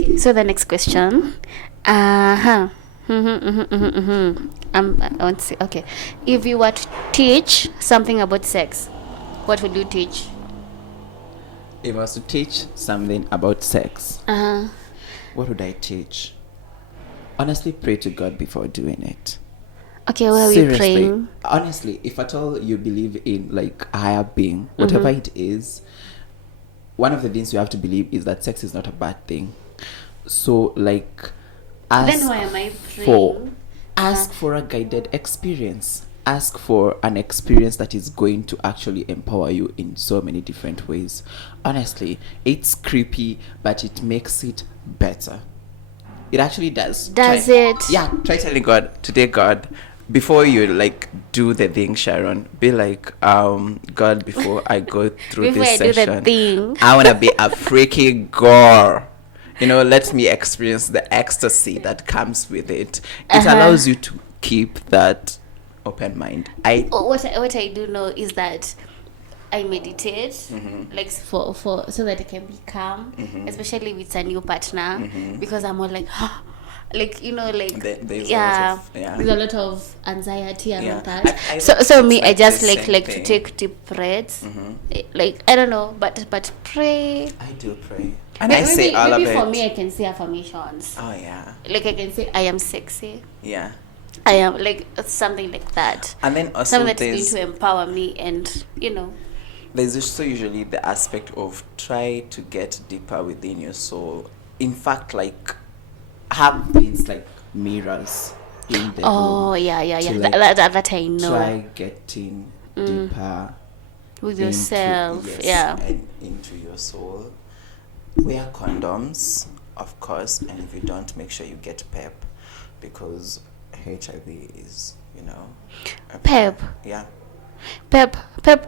Okay, so the next question. Uh-huh. I want to say, okay. If you were to teach something about sex, what would you teach? If I was to teach something about sex, Uh-huh. what would I teach? Honestly, pray to God before doing it. Okay, where are we Seriously, praying? honestly, if at all you believe in like a higher being, whatever it is, one of the things you have to believe is that sex is not a bad thing. So like, Then ask why am I for praying? ask for a guided experience. Ask for an experience that is going to actually empower you in so many different ways. Honestly, it's creepy, but it makes it better. It actually does. Does it? Yeah, try telling God today, God, before you like do the thing, Sharon, be like, God, before I go through Before this I do the session, thing. I wanna be a freaky girl. Let me experience the ecstasy that comes with it. It allows you to keep that open mind. What I do know is that I meditate, like for so that I can be calm, especially with a new partner, because I'm all like, like There's there's a lot of anxiety around Yeah. that. I So think so it's me, I like just the like same to thing. take deep breaths, like I don't know, but pray. I do pray, and I say Maybe all of maybe it. for me, I can say affirmations. Oh yeah, Like I can say I am sexy. yeah. I am like something like that. And then also Something that's going to empower me, and there's also usually the aspect of try to get deeper within your soul. In fact, like have things like mirrors in the Oh room yeah. to, like, That I know. try getting deeper With yourself, yeah. and into your soul. Wear condoms, of course, and if you don't, make sure you get PEP, because HIV is, Pep. Yeah. Pep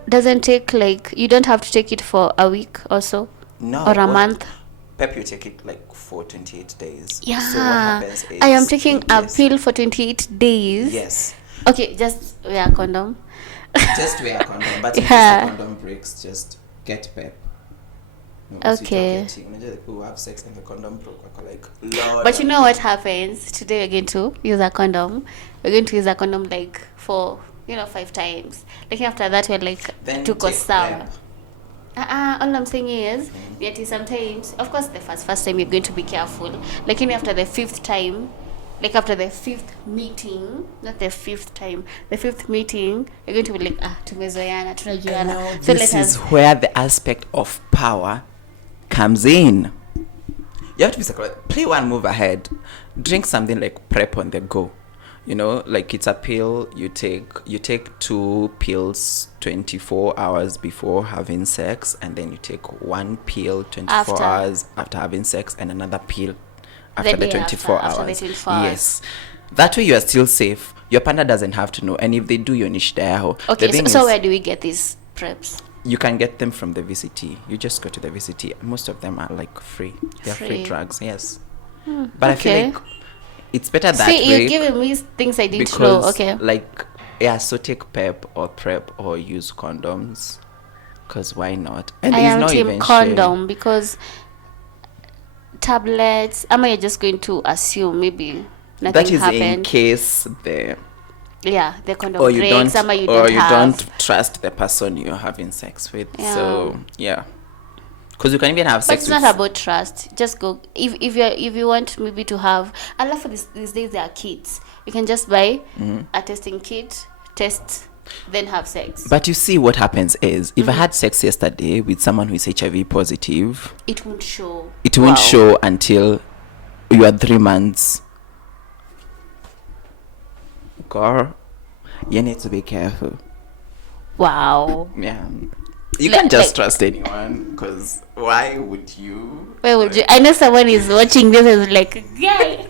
doesn't take, like, you don't have to take it for a week or so. No. Or a month. PEP, you take it like for 28 days. Yeah. So what happens is I am taking a pill for 28 days. Yes. Okay, just wear a condom. Just wear a condom, but in case Yeah. the condom breaks, just get PEP. Okay. Imagine the people who have sex and the condom broke. Like, Lord. But you know what happens? Today we're going to use a condom. We're going to use a condom like for 5 times. Like after that we're like Then to go take sour. PEP. All I'm saying is that sometimes, of course, the first time you're going to be careful. Like after the 5th time, like after the 5th meeting, not the 5th time, the 5th meeting, you're going to be like, tumezoeana, tunajuana. So This is where the aspect of power comes in. You have to be psychological. Play one move ahead. Drink something like prep on the go. Like it's a pill you take 2 pills 24 hours before having sex, and then you take 1 pill 24 hours after having sex, and another pill after the 24 hours. After the 24 hours. Yes. That way you are still safe. Your partner doesn't have to know, and if they do, you're niche there. Okay, so where do we get these preps? You can get them from the VCT. You just go to the VCT. Most of them are like free. They're free drugs, yes. But okay. I feel like it's better that way. See, you're giving me things I didn't know. Okay. So take PEP or PrEP or use condoms. Because why not? And I am team condom because tablets, am I just going to assume maybe nothing happened? That is in case the condom breaks, you don't trust the person you're having sex with. Yeah. So yeah, because you can even have sex. But it's not about trust. Just go if you want maybe to have. I love for these days there are kits. You can just buy a testing kit, test, then have sex. But you see, what happens is if I had sex yesterday with someone who is HIV positive, it won't show. It won't show until you are 3 months. Girl, you need to be careful. Wow. Yeah. You can't just trust anyone, because why would you? Why would you? I know someone is watching this and is like, yay!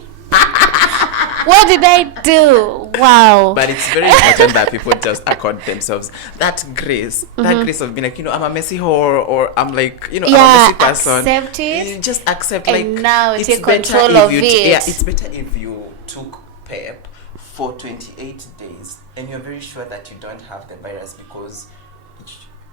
What did I do? Wow. But it's very important that people just accord themselves that grace of being like, I'm a messy whore, or I'm like, I'm a messy person. Accept it. You just accept, and like, now take control of it. Yeah, it's better if you took PEP for 28 days and you're very sure that you don't have the virus, because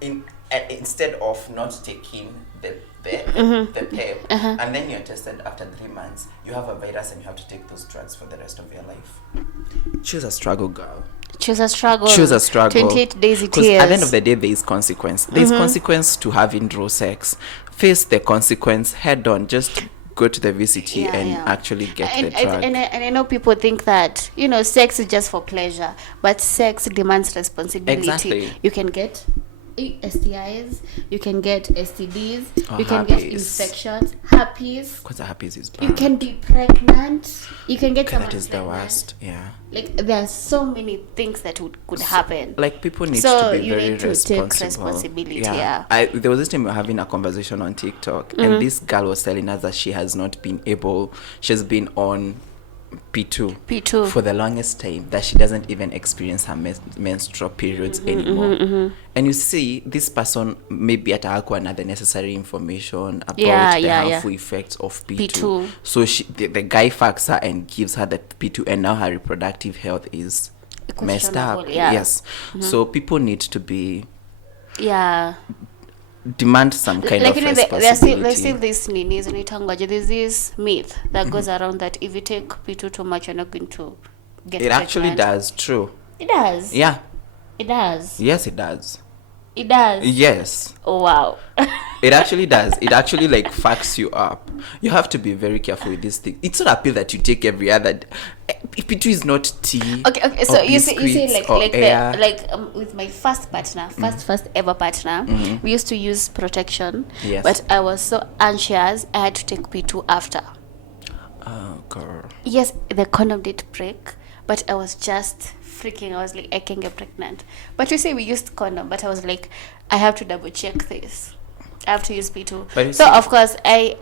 instead of not taking the PEP, and then you're tested after 3 months, you have a virus and you have to take those drugs for the rest of your life. Choose a struggle, girl. Choose a struggle. 28 days it is. Because at the end of the day, there is consequence. There is consequence to having raw sex. Face the consequence head on. Just go to the VCT and actually get the drug. And I know people think that, sex is just for pleasure, but sex demands responsibility. Exactly. You can get STIs, you can get STDs, you can herpes. get infections, herpes. Because the herpes is bad. You can be pregnant. You can get someone That is the pregnant. worst. Yeah. Like, there are so many things that could happen. Like, people need So to be you very need to responsible. take responsibility. There was this time we were having a conversation on TikTok, and this girl was telling us that she has not been able. She's been on P2 for the longest time, that she doesn't even experience her menstrual periods anymore. And you see, this person maybe at Aqua the necessary information about the harmful effects of P2. So the guy fucks her and gives her the P2, and now her reproductive health is messed up. Yes. So people need to be demand some kind of responsibility. There's still this there's this myth that goes around that if you take P2 too much, you're not going to get it pregnant. Actually does. True. It does. Yeah. It does. Yes, it does. It does. Yes. Oh, wow. It actually does. It actually fucks you up. You have to be very careful with this thing. It's not a pill that you take every other. P2 is not tea. Okay. So you see, with my first partner, first ever partner, we used to use protection. Yes. But I was so anxious, I had to take P2 after. Oh, girl. Yes, the condom did break, but I was just freaking. I was like, I can get pregnant. But you say we used condom, but I was like, I have to double check this. I have to use P2. So of course I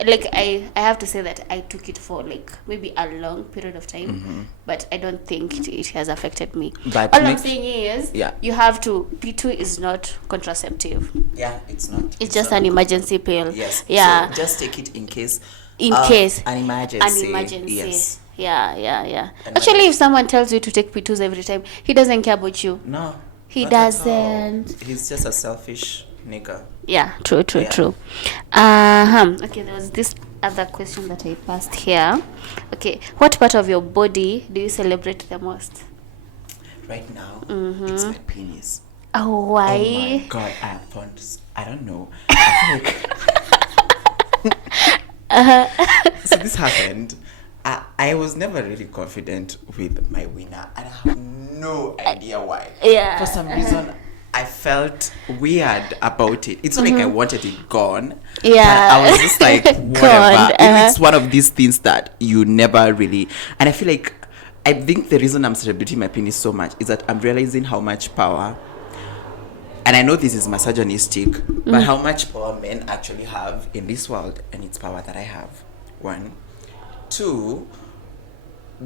have to say that I took it for maybe a long period of time, but I don't think it has affected me. But all I'm saying is you have to. P2 is not contraceptive. Yeah, it's not. It's just an emergency pill. Yes. Yeah. So just take it in case. An emergency. Yes. Yeah. Actually, if someone tells you to take P2s every time, he doesn't care about you. No. He doesn't. He's just a selfish nigga. Yeah, true. Okay, there was this other question that I passed here. Okay, what part of your body do you celebrate the most? Right now, it's my penis. Oh, why? Oh my god, I have found. I don't know. I feel like so this happened. I was never really confident with my winner, and I have no idea why. Yeah. For some reason, I felt weird about it. It's not like I wanted it gone. Yeah. I was just like, whatever. It's one of these things that you never really. And I feel like, I think the reason I'm celebrating my penis so much is that I'm realizing how much power. And I know this is misogynistic, but how much power men actually have in this world, and it's power that I have. 1, 2,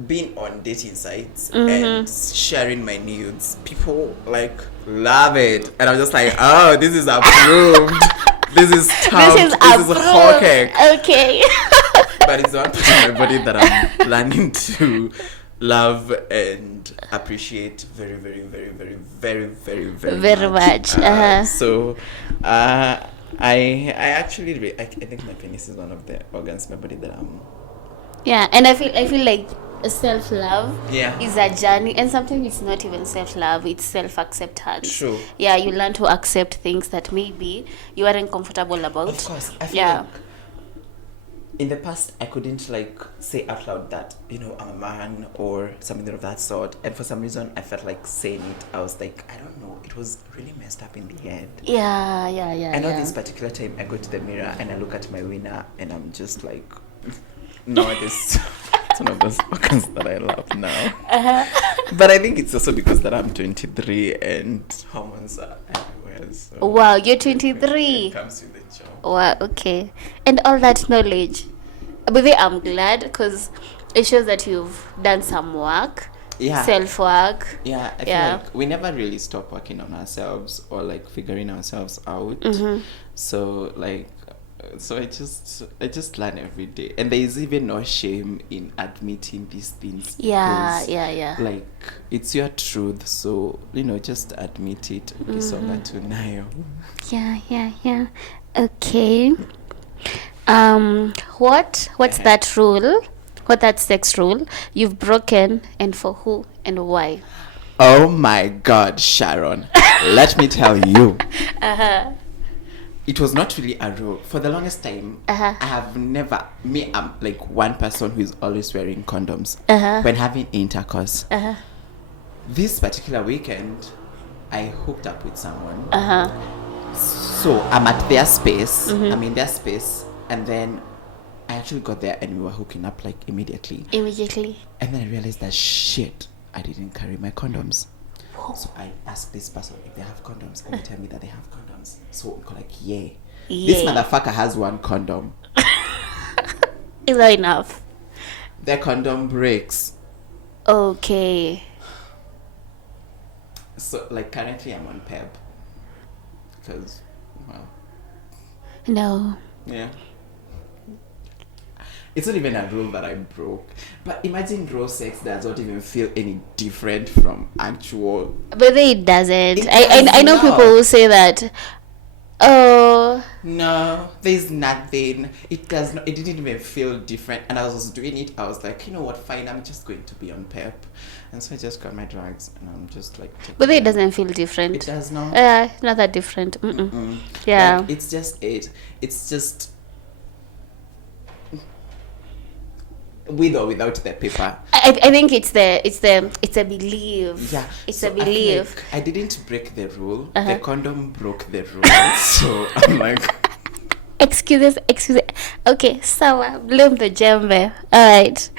being on dating sites and sharing my nudes, people love it, and I'm just like, oh, this is approved. This is tough. This is whole cake. Okay. But it's the one part of my body that I'm planning to love and appreciate very, very, very, very, very, very, very much. So I actually I think my penis is one of the organs in my body that I'm. Yeah, and I feel like self-love is a journey, and sometimes it's not even self-love, it's self-acceptance. True. Yeah, you learn to accept things that maybe you aren't comfortable about. Of course. I feel like in the past I couldn't say out loud that I'm a man or something of that sort, and for some reason I felt like saying it. I was like, I don't know, it was really messed up in the head. Yeah. I know this particular time I go to the mirror and I look at my winner and I'm just like, no, this it's one of those organs that I love now. But I think it's also because that I'm 23 and hormones are everywhere. So wow, you're 23. It comes with the job. Wow, okay. And all that knowledge. But I'm glad because it shows that you've done some work. Yeah. Self-work. Yeah, I feel like we never really stop working on ourselves or figuring ourselves out. So So I just learn every day, and there is even no shame in admitting these things. Yeah, because, yeah. Like, it's your truth, so just admit it. Ukisonga tu nayo. Yeah. Okay. What's that rule? What that sex rule you've broken, and for who and why? Oh my God, Sharon! Let me tell you. It was not really a rule. For the longest time, I have never. I'm like one person who is always wearing condoms when having intercourse. This particular weekend, I hooked up with someone. So I'm at their space. I'm in their space, and then I actually got there, and we were hooking up like immediately. And then I realized that shit, I didn't carry my condoms. So I asked this person if they have condoms, and they tell me that they have condoms. So we go like, yeah. This motherfucker has one condom. Is that enough? The condom breaks. Okay. So like currently I'm on PEP. Because, well. No. Yeah. It's not even a rule that I broke. But imagine raw sex does not even feel any different from actual. But it doesn't. It I know does people not. who say that. Oh. No, there's nothing. It does not. It didn't even feel different. And I was doing it. I was like, you know what? Fine. I'm just going to be on PEP. And so I just got my drugs, and I'm just like. But it doesn't feel different. It does not. Not that different. Yeah. Like, it's just it. It's just. With or without the paper. I think it's a belief. Yeah, It's so a belief. I didn't break the rule. The condom broke the rule. So I'm like, Excuses. Okay, so blame the djembe. Alright.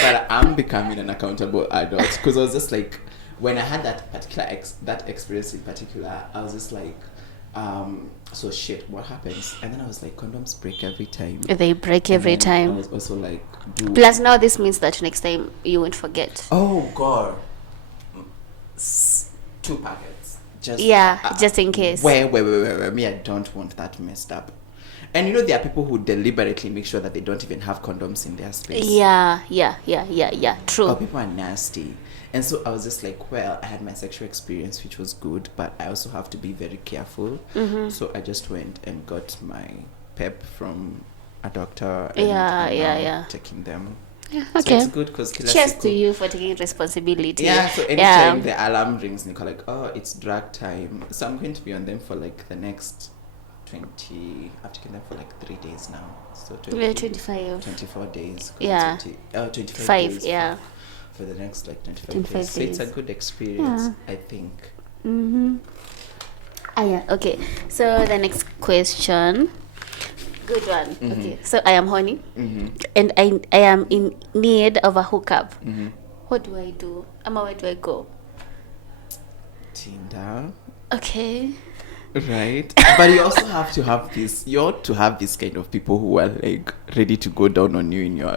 but I'm becoming an accountable adult, because I was just like, when I had that particular that experience in particular, I was just like, so shit, what happens? And then I was like, condoms break every time. They break every I time. was also like, Plus now this means that next time you won't forget. oh God, 2 packets. Just in case. Wait. Me, I don't want that messed up. And there are people who deliberately make sure that they don't even have condoms in their space. Yeah. True. Oh, people are nasty. And so I was just like, well, I had my sexual experience, which was good, but I also have to be very careful. So I just went and got my PEP from a doctor. And I'm now taking them. Yeah, So okay. it's good because Cheers to you for taking responsibility. Yeah, so anytime the alarm rings, Nicole, like, oh, it's drag time. So I'm going to be on them for like the next 20, I've taken them for like 3 days now. So 25. 24 days. Yeah. 25 days. Yeah. For the next like 25 25 days. So it's a days. good experience, I think. Okay. So the next question. Good one. Okay. So I am horny, and I am in need of a hookup. What do I do? Where do I go? Tinder. Okay. Right. But you also have to have this, you ought to have this kind of people who are like ready to go down on you in your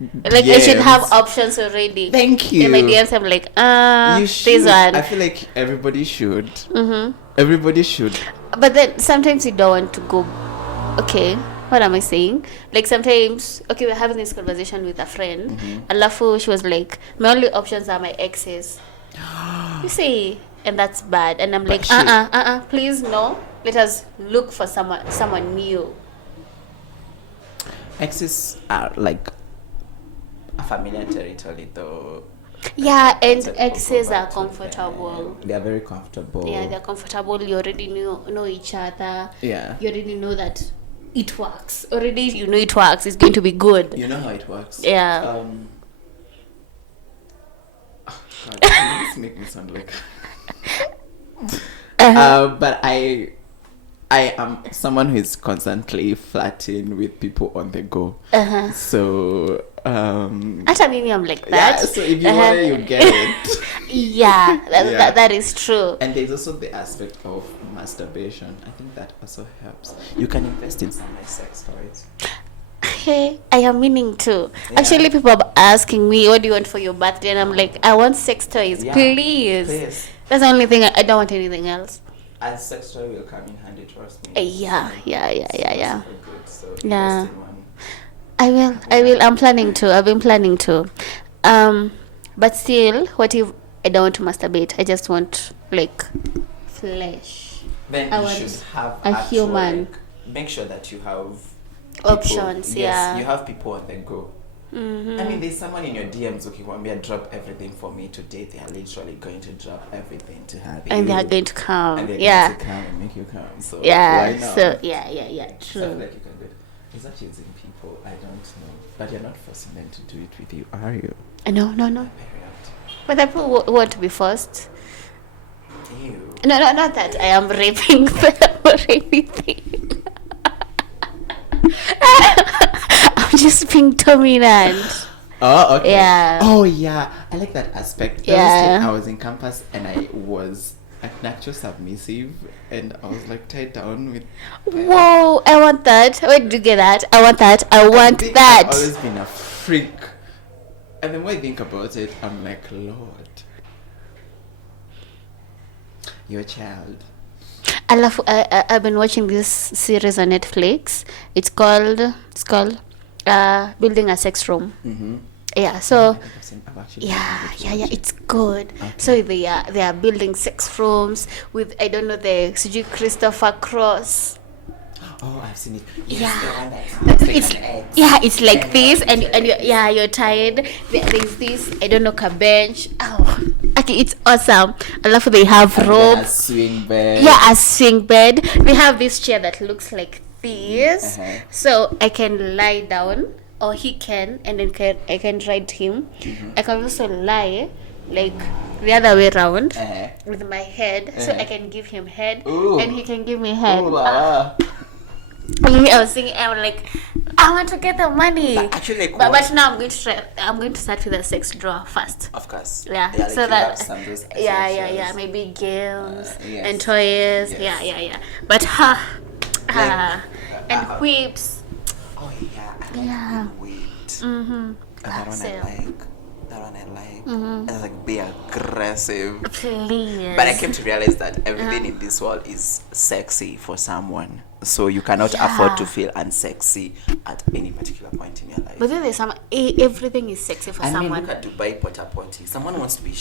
Like I should have options already. Thank you. In my DMs, I'm like, you this should. one. I feel like everybody should. Everybody should. But then sometimes you don't want to go. Okay, what am I saying? Like sometimes, okay, we're having this conversation with a friend. Alafu, she was like, my only options are my exes. You see, and that's bad. And I'm like, please no. Let us look for someone new. Exes are like a familiar territory, though. Yeah, and exes are comfortable. They are very comfortable. Yeah, they're comfortable. You already know each other. Yeah. You already know that it works. Already, you know it works. It's going to be good. You know how it works. Yeah. Oh God, this make me sound like. But I am someone who is constantly flirting with people on the go. So Hata mimi I'm like that. yeah, so if you want it, you get it. Yeah, that is true. And there's also the aspect of masturbation. I think that also helps. You can invest in some nice sex for it. Hey, I am meaning to. Yeah. Actually, people are asking me, what do you want for your birthday? And I'm like, I want sex toys, Yeah, please. That's the only thing. I don't want anything else. As sex toy will come in handy, trust me. Yeah. Super good. So Yeah. invest in one. I will. I'm planning to. I've been planning to. But still, what if I don't want to masturbate? I just want like flesh. Then I you want should have a actual, human. like, make sure that you have Options, Yes, yeah. you have people on the go. Mm-hmm. I mean, there's someone in your DMs who want me to drop everything for me today. They are literally going to drop everything to have you. And they are going to come. And they're Yeah. going to come and make you come. So Yeah. why not? So yeah. I feel True. like you can do it. Is that using people? I don't know. But you're not forcing them to do it with you, are you? No. Period. But the people want to be forced. Ew. No, not that I am raping them or anything. I'm just being dominant. Oh, okay. Yeah. Oh, yeah. I like that aspect. There was Yeah. this time I was in campus and I was actually submissive and I was like tied down with. Whoa, I want that. Where did you get that? I want that. I want think that. I've always been a freak. And the more I think about it, I'm like, Lord, you're a child. I've been watching this series on Netflix. It's called Building a Sex Room. Mm-hmm. Yeah. So. I've actually Yeah, it's good. Okay. So they are building sex rooms with, I don't know, the Christopher Cross. Oh, I've seen it. Yeah. The one that's like It's an egg. it's like this, and you're tired. There's this, I don't know, a bench. Oh, okay, it's awesome. I love they have And then rope. a swing bed. Yeah, a swing bed. They have this chair that looks like this, Uh-huh. so I can lie down, or he can, and then I can ride him. Mm-hmm. I can also lie like the other way around Uh-huh. with my head, so Uh-huh. I can give him head, Ooh. and he can give me head. Ooh, la, la. Me, I was thinking, I was like, I want to get the money. But actually, like, but now I'm going to try. I'm going to start with a sex drawer first. Of course. Yeah, like so you that have some of those yeah, essentials. maybe games Yes. and toys. Yes. Yeah. But and whips. Oh yeah, I like Yeah. being whipped. Mm-hmm. And that one I Same. like. That one I like. Mm-hmm. And like be aggressive. Please. But I came to realize that everything in this world is sexy for someone. So you cannot afford to feel unsexy at any particular point in your life. But then there's everything is sexy for I mean, someone. look at Dubai Porta Potty. Someone wants to be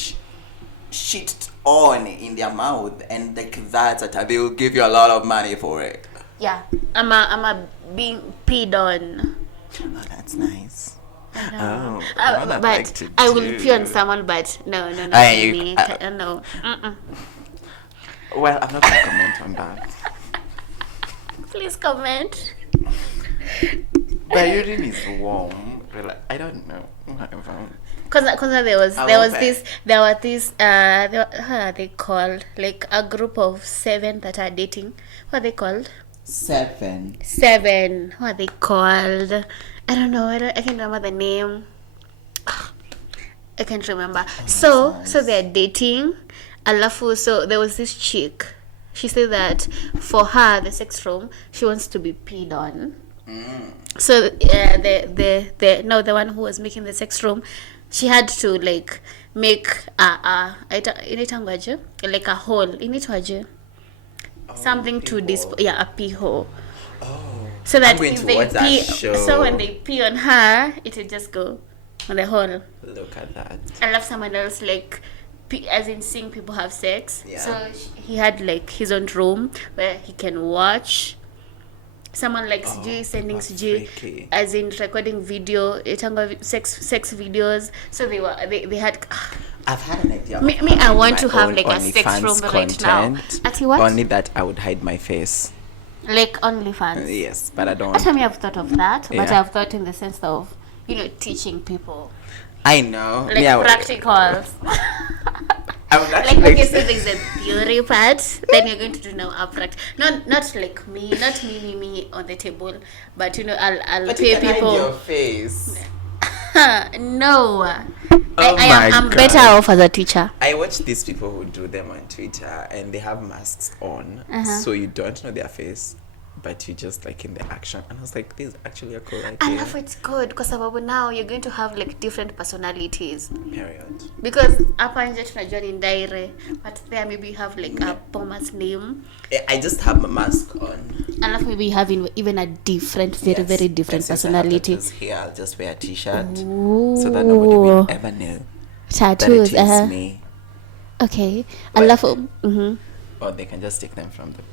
shit on in their mouth, and like that, they will give you a lot of money for it. Yeah, I'm a being peed on. Oh, that's nice. I know. Oh, I wanna like but to I will do. pee on someone, but no, I- no. Well, I'm not gonna comment on that. Please comment. But urine is warm. I don't know. Whatever. Cause there was Okay. what are they called? Like a group of 7 that are dating. What are they called? 7. 7. What are they called? I don't know. I can't remember the name. I can't remember. So they're dating. Alafu, so there was this chick. She said that for her, the sex room, she wants to be peed on. So the one who was making the sex room, she had to like make inaitangwaje, like a hole inaitwaje, something to a pee hole. Oh. So that I'm going if to they watch that pee, show. so when they pee on her, it will just go on the hole. Look at that. I love someone else like as in seeing people have sex. Yeah. So he had like his own room where he can watch. Someone like Sijui sending that's Sijui freaky. as in recording video, sex videos. So they had. I've had an idea. Me, of I having want my to have own like a sex OnlyFans room right now. content. Ati what? Only that I would hide my face. Like OnlyFans. Yes, but I don't. Actually, I've thought of that, but Yeah. I've thought in the sense of, teaching people. I know. Like Me, I would- practicals. I would Like, actually okay, like so there's a theory part, then you're going to do now a practice. Not like me, not me on the table, but I'll But pay you can people. hide your face. No. Oh I'm my better God. off as a teacher. I watch these people who do them on Twitter and they have masks on, so you don't know their face. but you just like in the action. And I was like, this is actually a cool idea. And it's good because now you're going to have like different personalities. Period. Because hapa nje tunajua ni Ndaire, but there maybe you have like a Boma's name. I just have my mask on. And maybe you have even a different, very different personality. Yes, here I'll just wear a t-shirt so that nobody will ever know tattoos, that it is me. Okay. Or they can just take them from the.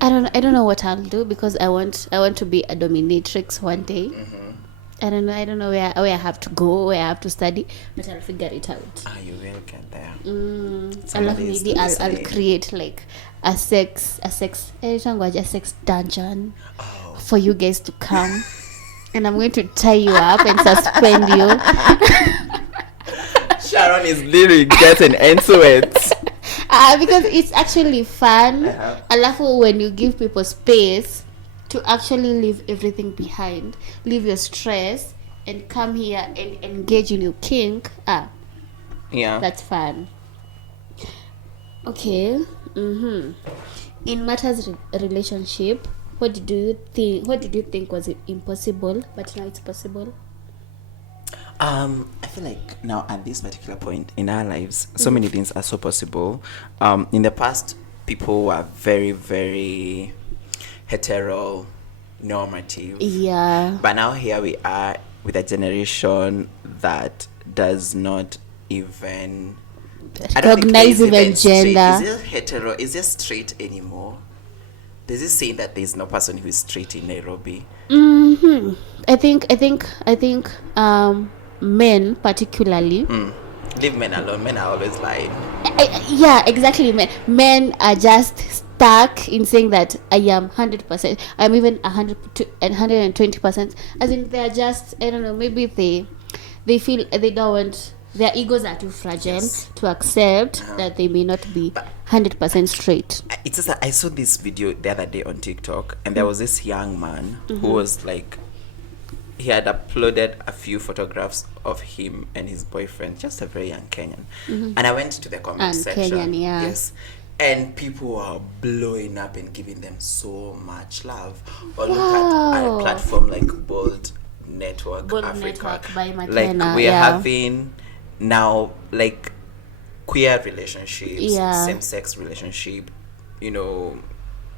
I don't know what I'll do because I want to be a dominatrix one day. I don't know where I have to go, where I have to study, but I'll figure it out. You will get there. Maybe I'll create like a sex dungeon for you guys to come, and I'm going to tie you up and suspend you. Sharon is literally getting into it. Because it's actually fun. Alafu when you give people space to actually leave everything behind, leave your stress, and come here and engage in your kink. Yeah, that's fun. Okay. In matters relationship, what did you think was impossible, but now it's possible? I feel like now at this particular point in our lives, so many things are so possible. In the past, people were very, very heteronormative. Yeah. But now here we are with a generation that does not even recognize even gender. Is it hetero? Is it straight anymore? There's this saying that there's no person who is straight in Nairobi. I think men particularly. Leave men alone. Men are always lying. Yeah, exactly. Men are just stuck in saying that I am 100%. I'm even 120%. As in, they're just, I don't know. Maybe they feel they don't want. Their egos are too fragile to accept that they may not be 100% straight. It's just that I saw this video the other day on TikTok, and there was this young man who was like, he had uploaded a few photographs of him and his boyfriend, just a very young Kenyan. And I went to the comment section. Kenyan, yeah. Yes. And people were blowing up and giving them so much love. Or look at a platform like Bold Network Africa. By Makena, like we are having now like queer relationships, same-sex relationship, you know,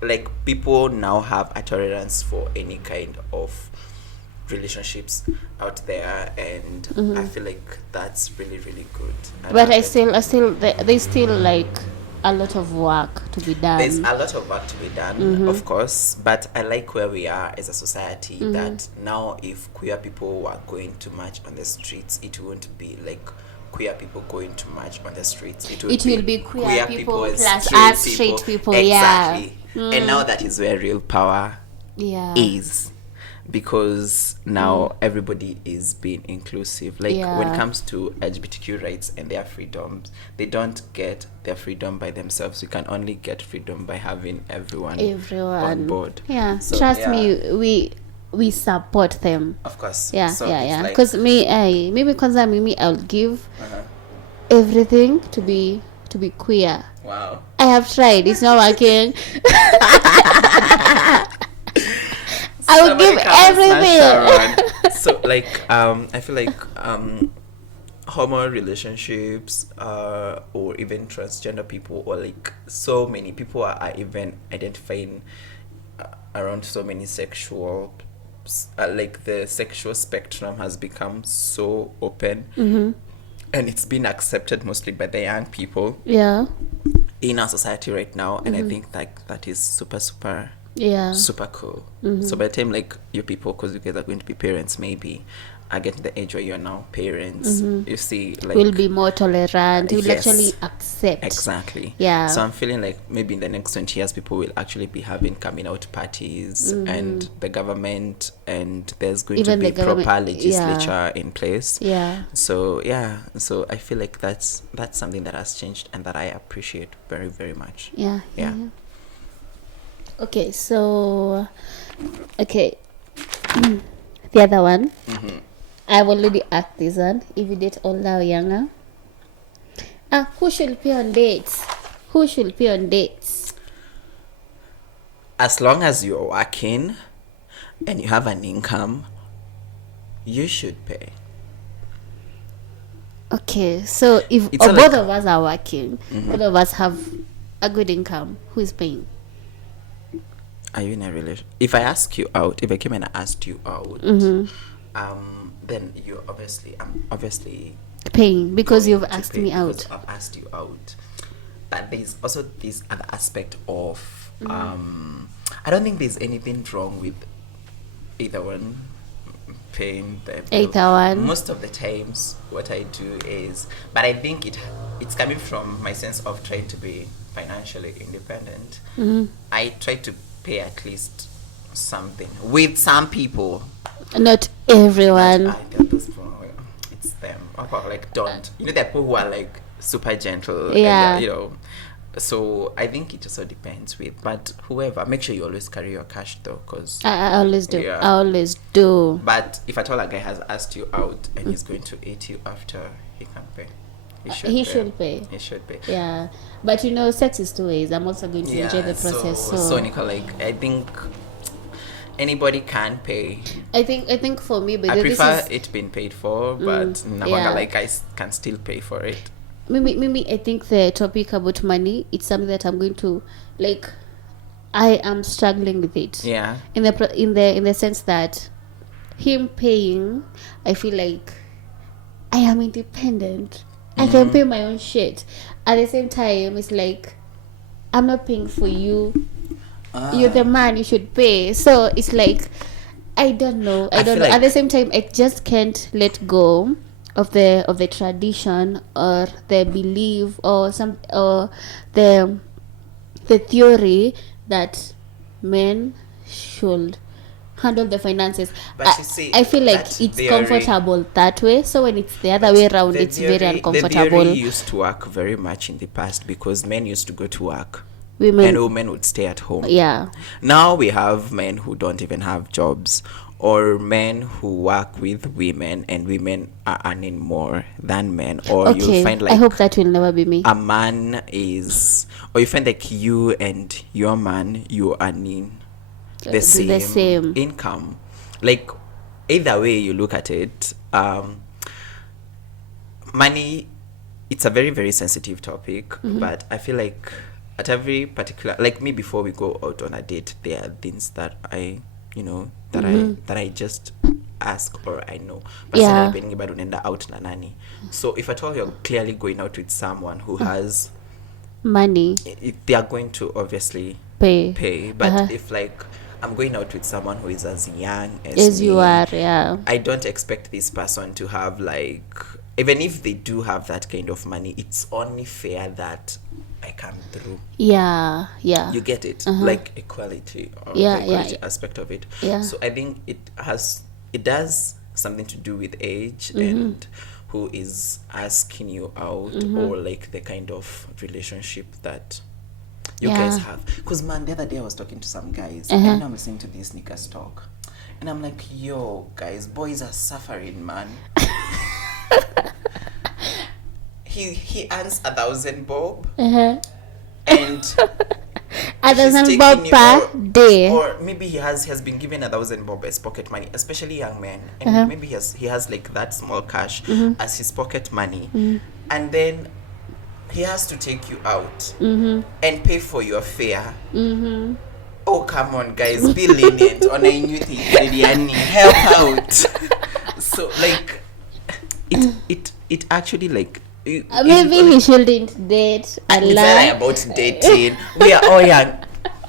like people now have a tolerance for any kind of relationships out there, and I feel like that's really, really good. But there's still like a lot of work to be done. There's a lot of work to be done, of course, but I like where we are as a society, that now if queer people were going to march on the streets, it won't be like queer people going to march on the streets. It will be queer people plus straight people. Exactly. And now that is where real power is. Because now everybody is being inclusive. Like when it comes to LGBTQ rights and their freedoms, they don't get their freedom by themselves. You can only get freedom by having everyone on board. Yeah, so, trust me, we support them. Of course. Yeah, so because I'll give everything to be queer. Wow. I have tried. It's not working. I will give everything. So like I feel like homo relationships or even transgender people, or like so many people are even identifying around so many sexual like the sexual spectrum has become so open, and it's been accepted mostly by the young people in our society right now, and I think like that is super super cool. So by the time like you people, because you guys are going to be parents, maybe are getting the age where you're now parents, you see, like will be more tolerant, will actually accept. Exactly. Yeah. So I'm feeling like maybe in the next 20 years people will actually be having coming out parties, and the government, and there's going to be proper legislature in place. So so I feel like that's something that has changed and that I appreciate very, very much. Yeah. Okay, so the other one, I've already asked this one. If you date older or younger, who should pay on dates? as long as you're working and you have an income, you should pay. Okay, so if It's not both like- of us are working, both of us have a good income, who is paying? Are you in a relation? If I ask you out, if I came and I asked you out, then you I'm obviously Paying because going you've to asked pay me because out. I've asked you out. But there's also this other aspect of I don't think there's anything wrong with either one paying the bill. Either one. Most of the times, what I do is, but I think it's coming from my sense of trying to be financially independent. I try to pay at least something with some people. Not everyone. It's them. Like, don't. You know, there are people who are like super gentle. Yeah. And, you know. So I think it also depends with, but whoever, make sure you always carry your cash though, because I always do. Yeah. I always do. But if at all a guy has asked you out and he's going to eat you after, he can pay. He should pay. He should pay. Yeah, but you know, sex is 2 ways. I'm also going to enjoy the process. So Nicole, like, I think anybody can pay. I think for me, but I this prefer is it being paid for, but yeah. like I can still pay for it. Mimi, I think the topic about money, it's something that I'm going to like. I am struggling with it. Yeah. In the sense that him paying, I feel like I am independent. I can pay my own shit. At the same time, it's like I'm not paying for you. You're the man. You should pay. So it's like I don't know. I don't know. like- At the same time, I just can't let go of the tradition or the belief or the theory that men should handle the finances. But you see, I feel like that it's theory- comfortable that way. So when it's the other way around, it's very The uncomfortable. theory used to work very much in the past because men used to go to work Women, and women would stay at home. yeah. Now we have men who don't even have jobs, or men who work with women and women are earning more than men, or Okay. you'll find like I hope that will never be me. a man is, or you find like you and your man, you earning the same income. Like either way you look at it, money, it's a very, very sensitive topic, but I feel like at every particular, like me, before we go out on a date, there are things that I, you know, that I just ask or I know. But Yeah. bado unaenda out na nani. So if at all you're clearly going out with someone who has Money, they are going to obviously pay. but if like I'm going out with someone who is as young As me, you are, yeah. I don't expect this person to have like, even if they do have that kind of money, it's only fair that I come through. Yeah. You get it? Like equality, or Yeah, the equality yeah. aspect of it. Yeah. So I think it does something to do with age and who is asking you out, or like the kind of relationship that you guys have. Because man, the other day I was talking to some guys and I'm listening to this niggas talk, and I'm like, yo guys, boys are suffering, man. he earns 1,000 bob and 1,000 bob per day. or maybe he has been given 1,000 bob as pocket money, especially young men, and maybe he has like that small cash as his pocket money, and then he has to take you out and pay for your fare. Oh come on guys, be lenient on a new thing, help out. So like it actually like Maybe he shouldn't date a it's lot. about dating. We are all young.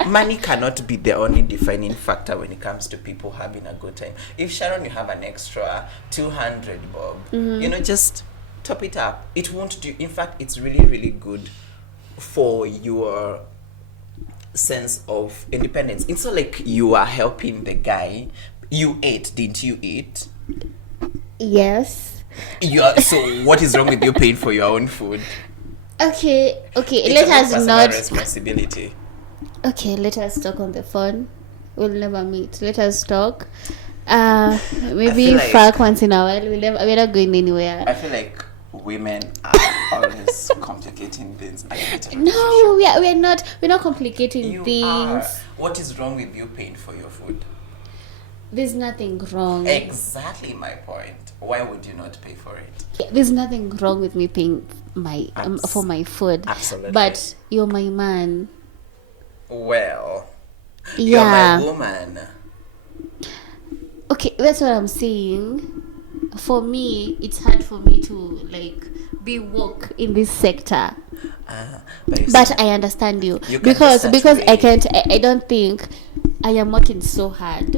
Money cannot be the only defining factor when it comes to people having a good time. If Sharon, you have an extra 200 bob, you know, just top it up. It won't do. In fact, it's really, really good for your sense of independence. It's not like you are helping the guy. You ate, didn't you eat? Yes. So what is wrong with you paying for your own food? Okay. It's Let about us personal not. responsibility. Okay, let us talk on the phone. We'll never meet. Let us talk. Maybe feel like- fuck once in a while. We're not going anywhere. I feel like women are always complicating things. No, we're not complicating You things. are. What is wrong with you paying for your food? There's nothing wrong. Exactly my point. Why would you not pay for it? There's nothing wrong with me paying my for my food. Absolutely. But you're my man. Well, Yeah. you're my woman. Okay, that's what I'm saying. For me, it's hard for me to like be woke in this sector. But I understand you You can because just I don't think I am working so hard.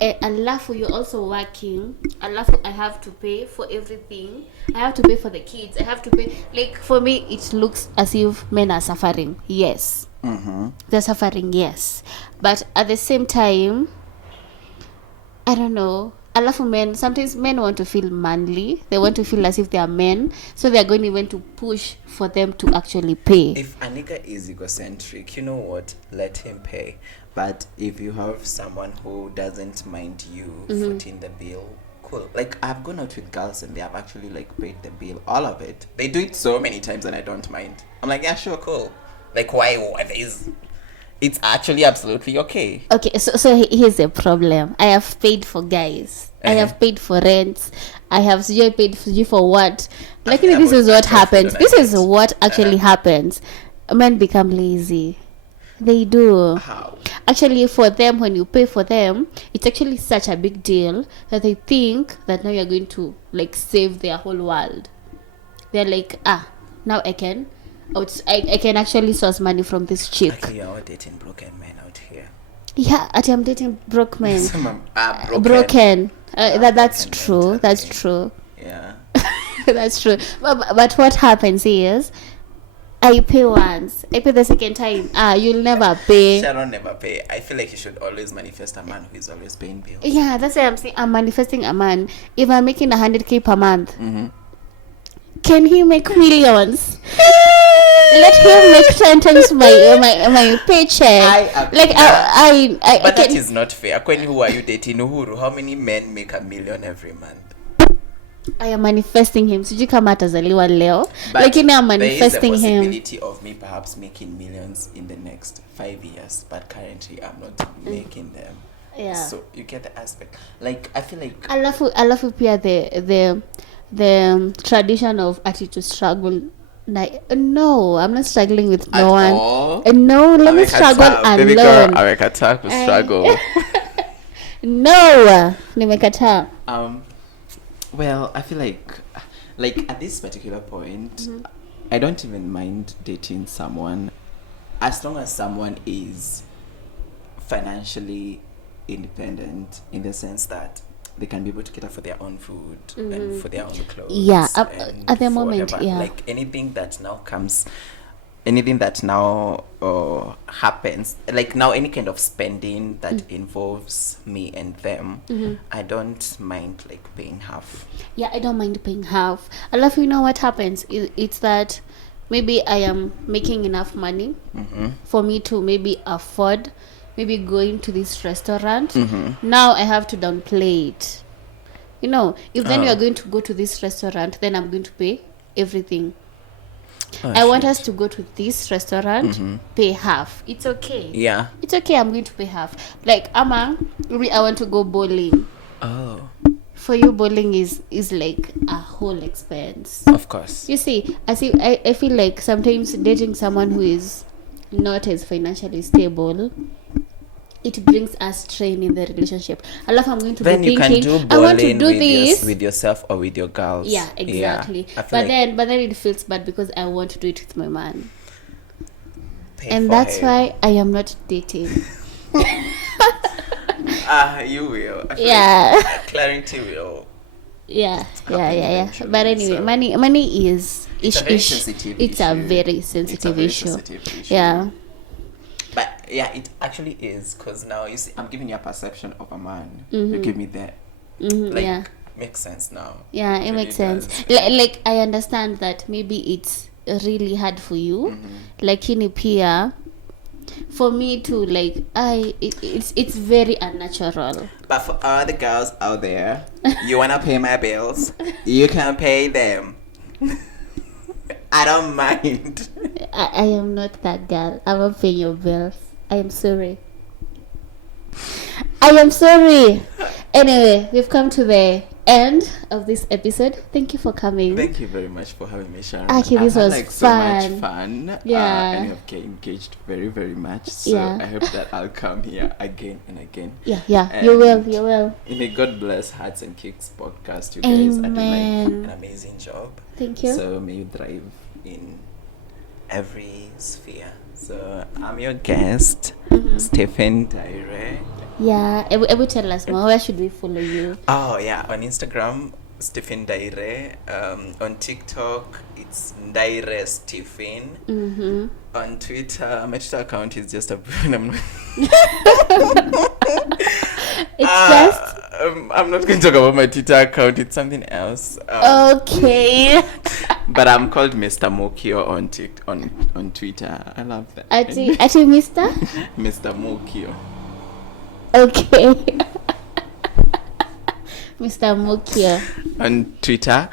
Alafu, you're also working. Alafu, I have to pay for everything. I have to pay for the kids. I have to pay. Like, for me, it looks as if men are suffering. Yes. They're suffering, yes. But at the same time, I don't know. Alafu, men, sometimes men want to feel manly. They want to feel as if they are men. So they're going even to push for them to actually pay. If a nigga is egocentric, you know what? Let him pay. But if you have someone who doesn't mind you footing the bill, cool. Like, I've gone out with girls and they have actually like paid the bill, all of it. They do it so many times and I don't mind. I'm like, yeah, sure, cool. Like, why? It's actually absolutely okay. Okay, so here's the problem. I have paid for guys. I have paid for rents. I have paid for you for what? Like, this is what happens. This is what actually happens. Men become lazy. They do. How? Actually, for them, when you pay for them, it's actually such a big deal that they think that now you're going to like save their whole world. They're like, now I can actually source money from this chick. Actually, you're all dating broken men out here. Yeah, I'm dating broke men. Broken. That's Broken true. men, That's okay. true. Yeah. That's true. But what happens is, I pay once. I pay the second time. You'll never pay. Sharon never pay. I feel like you should always manifest a man who is always paying bills. Yeah, that's why I'm saying I'm manifesting a man. If I'm making 100K per month, can he make millions? Let him make 10 times my paycheck. But that is not fair. When who are you dating? Uhuru? How many men make $1 million every month? I am manifesting him. Sijui kama atazaliwa leo. But Lakini I'm manifesting there is a him. possibility of me perhaps making millions in the next 5 years, but currently I'm not making them. Yeah. So you get the aspect. Like, I feel like Alafu pia the tradition of to struggle. No, I'm not struggling with no one. all? No, let me struggle and baby learn. girl, amekataa to struggle. No, nimekataa. Well, I feel like at this particular point, I don't even mind dating someone as long as someone is financially independent, in the sense that they can be able to cater for their own food and for their own clothes. Yeah, and at the for moment, whatever. yeah. Like anything that now happens, like now any kind of spending that involves me and them, I don't mind like paying half. Yeah, I don't mind paying half. Alafu, you know what happens? It's that maybe I am making enough money for me to maybe afford maybe going to this restaurant. Now I have to downplay it. You know, if then we are going to go to this restaurant, then I'm going to pay everything. I want us to go to this restaurant, pay half. It's okay. Yeah. It's okay, I'm going to pay half. Like, Ama, I want to go bowling. Oh. For you, bowling is like a whole expense. Of course. You see, I feel like sometimes dating someone who is not as financially stable, it brings a strain in the relationship. I love I'm going to Then be you thinking, can do I want to bowling do this. with yourself or with your girls. Yeah, exactly. I feel But like then it feels bad because I want to do it with my man. pay And for that's him. why I am not dating. You will. I feel Yeah. like clarity will. Yeah. eventually, But anyway, so- money is It's a very sensitive it's a issue. very sensitive issue. sensitive issue. Yeah. But yeah, it actually is, because now you see, I'm giving you a perception of a man. You give me that. Like, Yeah. makes sense now. Yeah, it really makes sense. does. Like I understand that maybe it's really hard for you. Like in Pia, for me to like it's very unnatural. But for all the girls out there, you wanna pay my bills, you can pay them. I don't mind. I am not that girl. I won't pay your bills. I am sorry. I am sorry. Anyway, we've come to the end of this episode. Thank you for coming. Thank you very much for having me, Sharon. Actually, this I've was had, like, fun. so much fun. Yeah. And you've engaged very, very much. So Yeah. I hope that I'll come here again and again. Yeah. And You will. May God bless Hearts and Kicks podcast. You guys are doing Amen. an amazing job. Thank you. So may you thrive in every sphere. So I'm your guest, Stephen Ndaire. Yeah. I will tell us more. Where should we follow you? Oh yeah, on Instagram, Stephen Ndaire. On TikTok, it's Ndaire Stephen. Mm-hmm. On Twitter, my Twitter account is just a. I'm not going to talk about my Twitter account. It's something else. Okay. But I'm called Mr. Mokio on Twitter. I love that. At Mr. Mr. Mokio. Okay. Mr. Mokio. On Twitter.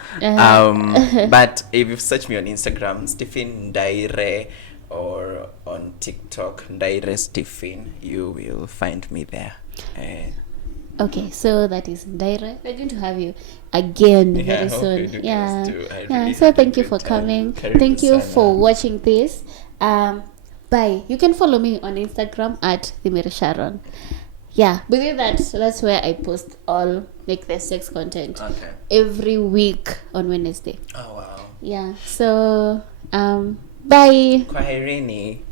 But if you search me on Instagram, Stephen Ndaire, or on TikTok, Ndaire Stephen, you will find me there. Okay, so that is Ndaire. We're going to have you again very soon. So thank you for coming. Thank you for watching this. Bye. You can follow me on Instagram at the Sharon. Yeah, believe that's where I post all the sex content every week on Wednesday. Oh wow. Yeah. So bye. Kwaherini.